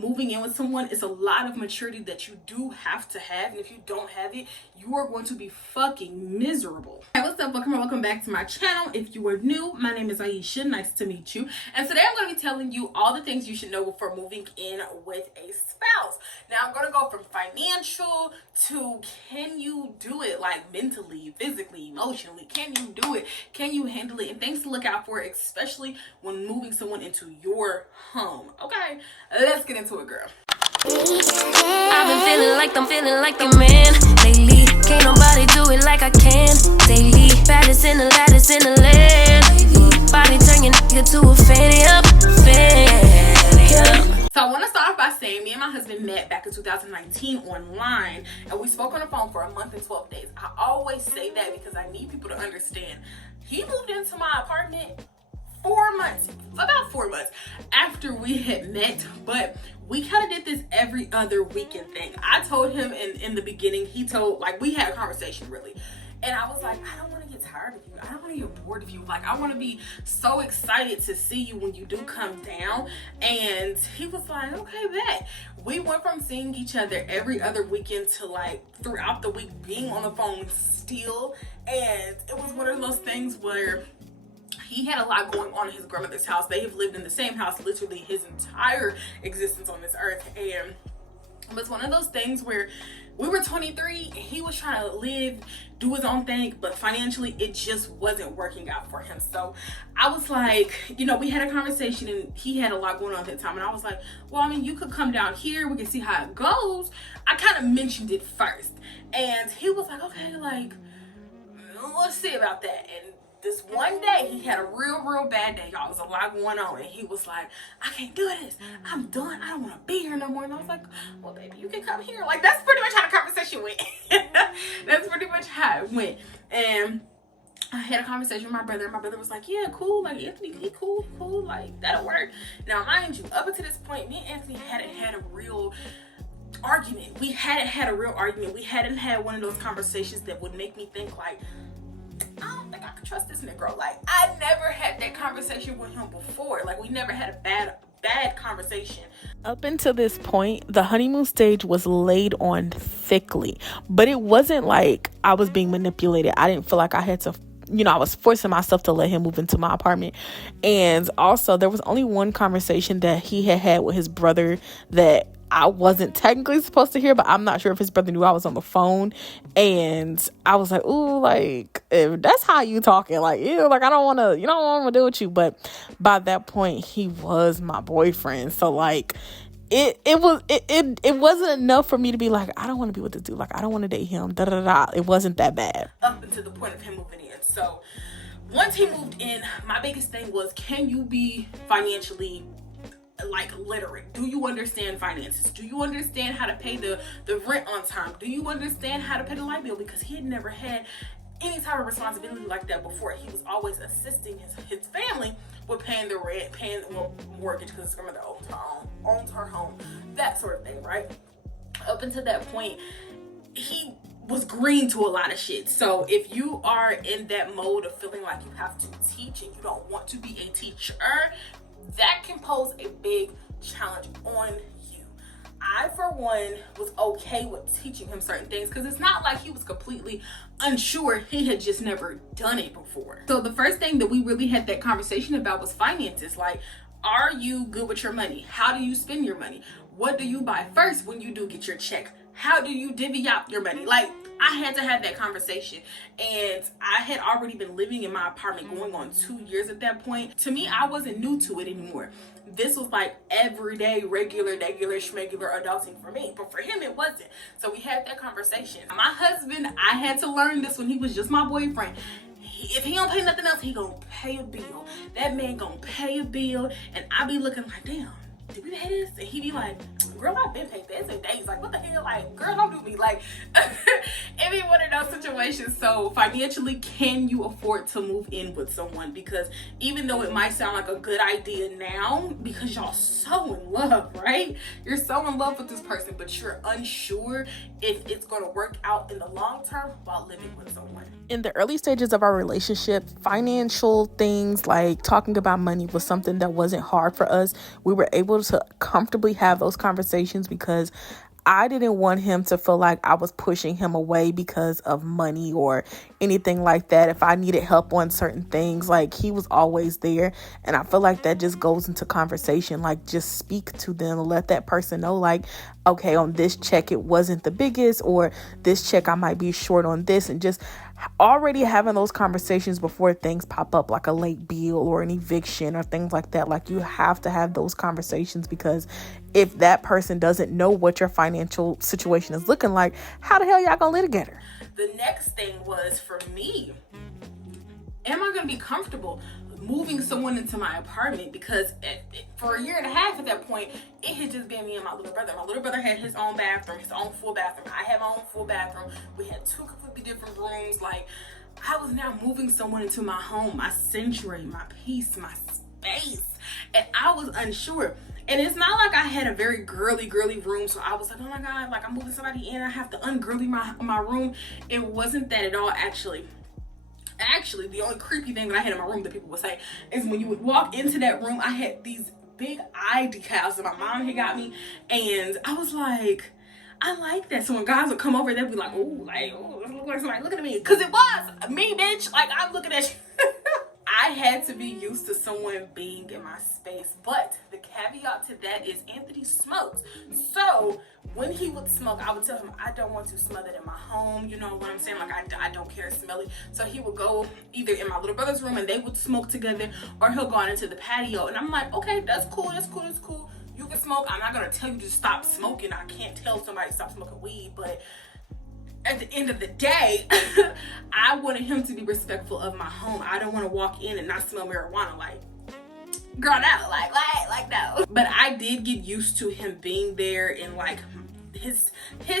Moving in with someone is a lot of maturity that you do have to have, and if you don't have it, you are going to be fucking miserable. Hey, what's up? Welcome back to my channel. If you are new, my name is Aisha. Nice to meet you. And today I'm going to be telling you all the things you should know before moving in with a spouse. Now I'm going to go from financial to can you do it, like mentally, physically, emotionally. Can you do it? Can you handle it? And things to look out for, especially when moving someone into your home. Okay, let's get into it, girl. I've been feeling like the man lately. Can't nobody do it like I can daily. Baddest in the land. Body turn your nigga to a fanny up. So I want to start off by saying me and my husband met back in 2019 online, and we spoke on the phone for a month and 12 days. I always say that because I need people to understand. He moved into my apartment about 4 months after we had met, but we kind of did this every other weekend thing. I told him in the beginning, we had a conversation really. And I was like, I don't want to get tired of you. I don't want to get bored of you. Like, I want to be so excited to see you when you do come down. And he was like, okay, bet. We went from seeing each other every other weekend to like throughout the week being on the phone still. And it was one of those things where he had a lot going on in his grandmother's house. They have lived in the same house literally his entire existence on this earth. And it was one of those things where we were 23 and he was trying to live, do his own thing, but financially it just wasn't working out for him. So I was like, we had a conversation and he had a lot going on at that time. And I was like, well, I mean, you could come down here. We can see how it goes. I kind of mentioned it first. And he was like, okay, like, let's see about that. And this one day he had a real bad day, y'all. There was a lot going on, and he was like, I can't do this, I'm done, I don't want to be here no more. And I was like, well, baby, you can come here. Like, that's pretty much how the conversation went. That's pretty much how it went. And I had a conversation with my brother, and my brother was like, yeah, cool, like, Anthony, he cool, like, that'll work. Now, mind you, up until this point, me and Anthony hadn't had a real argument. We hadn't had one of those conversations that would make me think like, I don't think I could trust this nigga. Like, I never had that conversation with him before. Like, we never had a bad conversation. Up until this point, the honeymoon stage was laid on thickly, but it wasn't like I was being manipulated. I didn't feel like I had to, I was forcing myself to let him move into my apartment. And also, there was only one conversation that he had with his brother that I wasn't technically supposed to hear, but I'm not sure if his brother knew I was on the phone. And I was like, ooh, like, if that's how you talking, like, ew, like, I don't want to deal with you. But by that point, he was my boyfriend. So, like, it wasn't enough for me to be like, I don't want to be with this dude. Like, I don't want to date him. It wasn't that bad. Up until the point of him moving in. So, once he moved in, my biggest thing was, can you be financially like literate? Do you understand finances? Do you understand how to pay the rent on time? Do you understand how to pay the light bill? Because he had never had any type of responsibility like that before. He was always assisting his family with paying the rent, paying the mortgage because his grandmother owns her home, that sort of thing, right? Up until that point, he was green to a lot of shit. So if you are in that mode of feeling like you have to teach and you don't want to be a teacher, that can pose a big challenge on you. I, for one, was okay with teaching him certain things because it's not like he was completely unsure. He had just never done it before. So the first thing that we really had that conversation about was finances. Like, are you good with your money? How do you spend your money? What do you buy first when you do get your check? How do you divvy out your money? Like, I had to have that conversation. And I had already been living in my apartment going on 2 years at that point. To me, I wasn't new to it anymore. This was like everyday, regular schmegular adulting for me. But for him, it wasn't. So we had that conversation. My husband, I had to learn this when he was just my boyfriend. If he don't pay nothing else, he gonna pay a bill. That man gonna pay a bill. And I be looking like, damn, did we pay this? And he be like, girl, I've been paid this in days. Like, what the hell? Like, girl, don't do me. Like, it be one of those situations. So financially, can you afford to move in with someone? Because even though it might sound like a good idea now, because y'all so in love, right? You're so in love with this person, but you're unsure if it's going to work out in the long term while living with someone. In the early stages of our relationship, financial things like talking about money was something that wasn't hard for us. We were able to comfortably have those conversations because I didn't want him to feel like I was pushing him away because of money or anything like that. If I needed help on certain things, like, he was always there. And I feel like that just goes into conversation. Like, just speak to them and let that person know, like, okay, on this check, it wasn't the biggest, or this check, I might be short on this, and just already having those conversations before things pop up, like a late bill or an eviction or things like that. Like, you have to have those conversations, because if that person doesn't know what your financial situation is looking like, how the hell y'all gonna live together? The next thing was, for me, am I gonna be comfortable moving someone into my apartment? Because for a year and a half at that point, it had just been me and my little brother. My little brother had his own bathroom, his own full bathroom. I had my own full bathroom. We had two completely different rooms. Like, I was now moving someone into my home, my sanctuary, my peace, my space. And I was unsure. And it's not like I had a very girly room, so I was like, oh my God, like, I'm moving somebody in, I have to ungirly my room. It wasn't that at all, actually. The only creepy thing that I had in my room that people would say is when you would walk into that room, I had these big eye decals that my mom had got me, and I was like, I like that. So when guys would come over, they'd be like, oh, this looks like somebody looking at me. Because it was me, bitch. Like, I'm looking at you. I had to be used to someone being in my space. But the caveat to that is Anthony smokes. So when he would smoke, I would tell him, I don't want to smell it in my home. You know what I'm saying? Like, I don't care smelly. So he would go either in my little brother's room and they would smoke together, or he'll go on into the patio. And I'm like, okay, that's cool. You can smoke. I'm not going to tell you to stop smoking. I can't tell somebody to stop smoking weed, but at the end of the day, I wanted him to be respectful of my home. I don't want to walk in and not smell marijuana. Like, girl, no, like no. But I did get used to him being there, and like his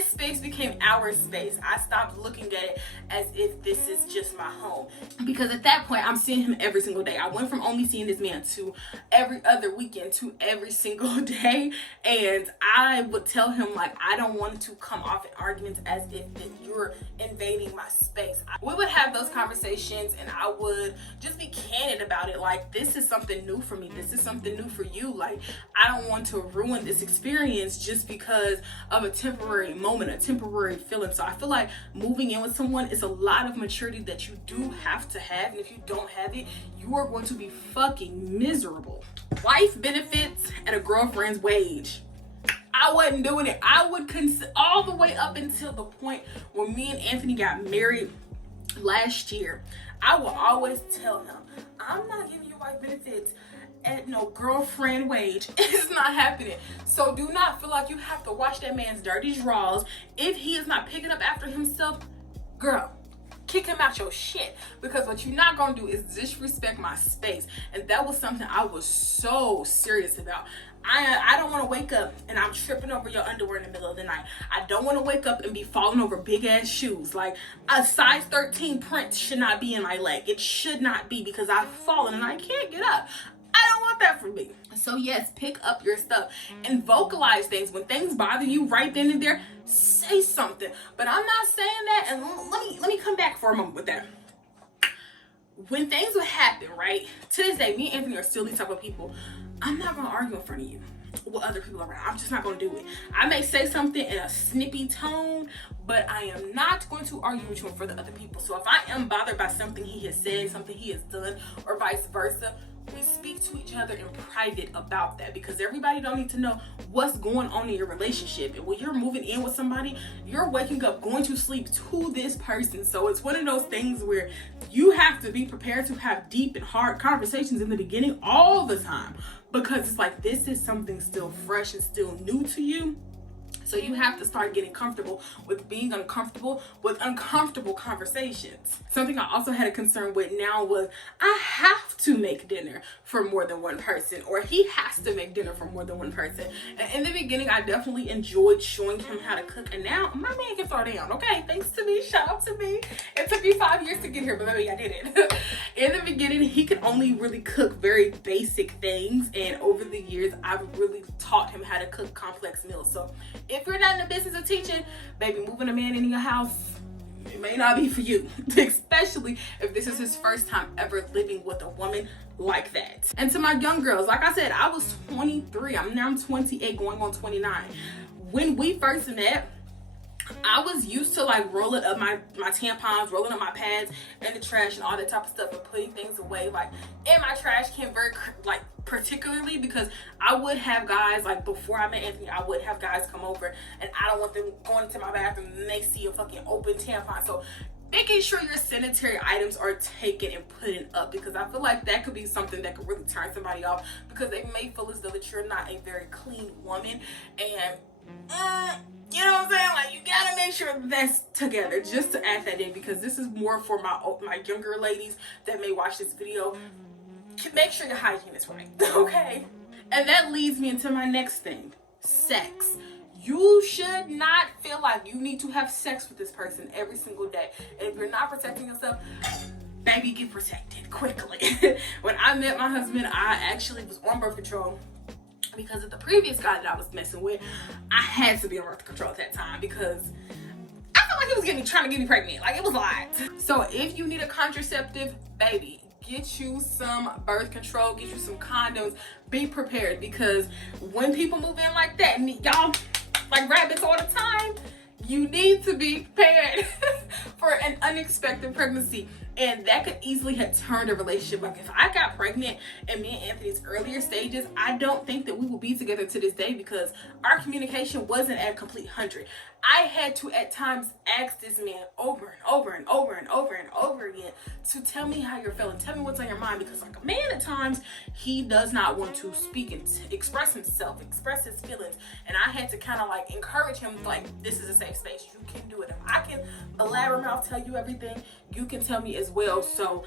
space became our space. I stopped looking at it as if this is just my home, because at that point I'm seeing him every single day. I went from only seeing this man to every other weekend to every single day, and I would tell him, like, I don't want to come off in arguments as if you're invading my space. We would have those conversations, and I would just be candid about it. Like, this is something new for me. This is something new for you. Like, I don't want to ruin this experience just because of a temporary moment, a temporary feeling. So I feel like moving in with someone is a lot of maturity that you do have to have, and if you don't have it, you are going to be fucking miserable. Wife benefits at a girlfriend's wage. I wasn't doing it. I would consider all the way up until the point when me and Anthony got married last year. I will always tell him, I'm not giving you wife benefits at no girlfriend wage. It's not happening. So do not feel like you have to wash that man's dirty drawers. If he is not picking up after himself, girl, kick him out your shit, because what you're not gonna do is disrespect my space. And that was something I was so serious about. I don't want to wake up and I'm tripping over your underwear in the middle of the night. I don't want to wake up and be falling over big ass shoes. Like, a size 13 print should not be in my leg. It should not be, because I've fallen and I can't get up. I don't want that for me. So yes, pick up your stuff and vocalize things. When things bother you right then and there, say something. But I'm not saying that, and let me come back for a moment with that. When things would happen, right? To this day, me and Anthony are still these type of people. I'm not gonna argue in front of you with other people around. I'm just not gonna do it. I may say something in a snippy tone, but I am not going to argue with you in front of other people. So if I am bothered by something he has said, something he has done, or vice versa, we speak to each other in private about that, because everybody don't need to know what's going on in your relationship. And when you're moving in with somebody, you're waking up, going to sleep to this person. So it's one of those things where you have to be prepared to have deep and hard conversations in the beginning all the time, because it's like, this is something still fresh and still new to you. So you have to start getting comfortable with being uncomfortable with uncomfortable conversations. Something I also had a concern with now was I have to make dinner for more than one person, or he has to make dinner for more than one person. And in the beginning, I definitely enjoyed showing him how to cook. And now my man can throw down, okay? Thanks to me, shout out to me. It took me 5 years to get here, but maybe I did it. In the beginning, he could only really cook very basic things. And over the years, I've really taught him how to cook complex meals. So if you're not in the business of teaching, baby, moving a man into your house, it may not be for you, especially if this is his first time ever living with a woman like that. And to my young girls, like I said, I was 23. I'm 28 going on 29. When we first met, I was used to like rolling up my tampons, rolling up my pads in the trash and all that type of stuff, and putting things away like in my trash can, very like particularly because I would have guys, like before I met Anthony, I would have guys come over and I don't want them going into my bathroom and they see a fucking open tampon. So making sure your sanitary items are taken and put up, because I feel like that could be something that could really turn somebody off, because they may feel as though that you're not a very clean woman. And you know what I'm saying? Like, you gotta make sure that's together. Just to add that in, because this is more for my younger ladies that may watch this video. Make sure your hygiene is right, okay? And that leads me into my next thing, sex. You should not feel like you need to have sex with this person every single day. And if you're not protecting yourself, baby, get protected quickly. When I met my husband, I actually was on birth control. Because of the previous guy that I was messing with, I had to be on birth control at that time because I felt like he was trying to get me pregnant. Like, it was a lot. So if you need a contraceptive, baby, get you some birth control, get you some condoms, be prepared, because when people move in like that, and y'all like rabbits all the time, you need to be prepared for an unexpected pregnancy. And that could easily have turned a relationship. Like, if I got pregnant in me and Anthony's earlier stages, I don't think that we will be together to this day, because our communication wasn't at a complete 100. I had to at times ask this man over and over and over and over and over again to tell me how you're feeling, tell me what's on your mind, because like a man at times, he does not want to speak and express himself, express his feelings. And I had to kind of like encourage him, like, this is a safe space, you can do it. If I can elaborate, I'll tell you everything, you can tell me as well. So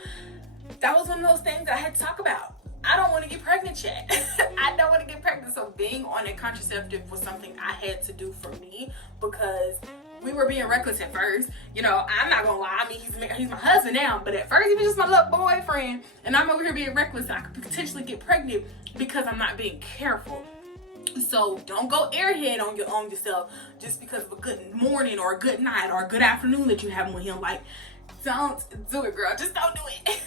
that was one of those things that I had to talk about. I don't want to get pregnant yet. I don't want to get pregnant. So being on a contraceptive was something I had to do for me, because we were being reckless at first. You know, I'm not gonna lie. I mean, he's my husband now, but at first he was just my little boyfriend, and I'm over here being reckless. I could potentially get pregnant because I'm not being careful. So don't go airhead on yourself just because of a good morning or a good night or a good afternoon that you have with him. Like, don't do it, girl. Just don't do it.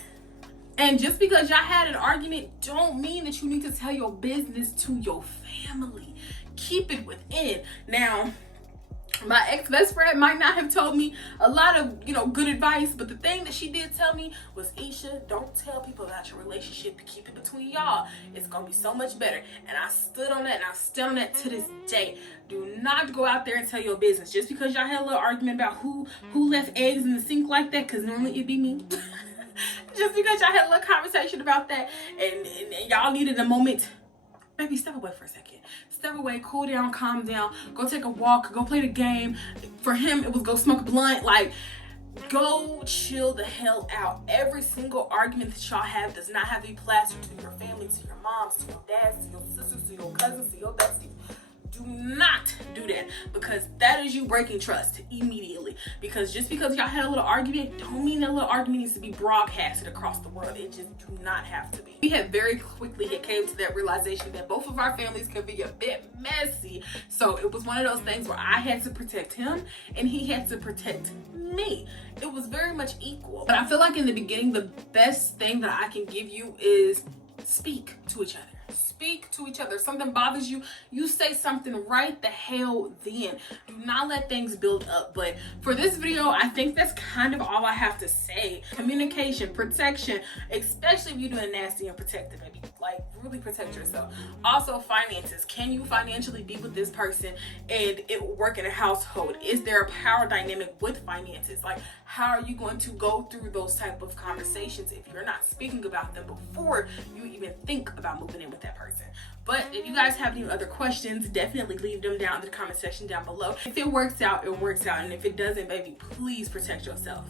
And just because y'all had an argument don't mean that you need to tell your business to your family. Keep it within. Now, my ex-best friend might not have told me a lot of, good advice, but the thing that she did tell me was, Isha, don't tell people about your relationship. Keep it between y'all. It's gonna be so much better. And I stood on that, and I stand on that to this day. Do not go out there and tell your business. Just because y'all had a little argument about who left eggs in the sink like that, because normally it'd be me. Just because y'all had a little conversation about that, and y'all needed a moment, baby, step away for a second. Step away, cool down, calm down, go take a walk, go play the game. For him, it was go smoke a blunt. Like, go chill the hell out. Every single argument that y'all have does not have to be plastered to your family, to your moms, to your dads, to your sisters, to your cousins, to your besties. Do not do that, because that is you breaking trust immediately. Because just because y'all had a little argument don't mean that little argument needs to be broadcasted across the world. It just do not have to be. We had very quickly came to that realization that both of our families could be a bit messy. So it was one of those things where I had to protect him and he had to protect me. It was very much equal. But I feel like in the beginning, the best thing that I can give you is speak to each other. Speak to each other. If something bothers you, you say something right the hell then. Do not let things build up. But for this video, I think that's kind of all I have to say. Communication, protection, especially if you're doing nasty and protective, baby. Like, really protect yourself. Also, finances. Can you financially be with this person and it will work in a household? Is there a power dynamic with finances? Like, how are you going to go through those type of conversations if you're not speaking about them before you even think about moving in with that person. But if you guys have any other questions, definitely leave them down in the comment section down below. If it works out, it works out. And if it doesn't, baby, please protect yourself.